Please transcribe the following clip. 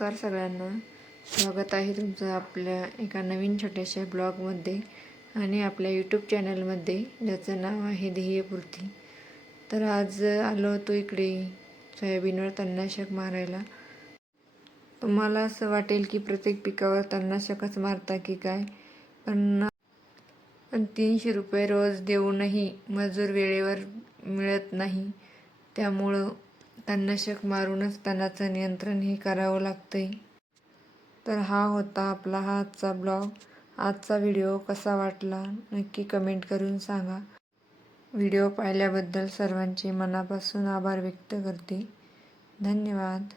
नमस्कार सगळ्यांना. स्वागत आहे तुमचं आपल्या एका नवीन छोट्याशा ब्लॉगमध्ये आणि आपल्या यूट्यूब चॅनलमध्ये, ज्याचं नाव आहे ध्येयपूर्ती. तर आज आलो होतो इकडे सोयाबीनवर तणनाशक मारायला. तुम्हाला असं वाटेल की प्रत्येक पिकावर तणनाशकच मारता की काय, पण 300 रुपये रोज देऊनही मजूर वेळेवर मिळत नाही. त्यामुळं तणनाशक मारूनच तणाचं नियंत्रण हे करावं लागतंय. तर हा होता आपला आजचा ब्लॉग. आजचा व्हिडिओ कसा वाटला नक्की कमेंट करून सांगा. व्हिडिओ पाहिल्याबद्दल सर्वांचे मनापासून आभार व्यक्त करते. धन्यवाद.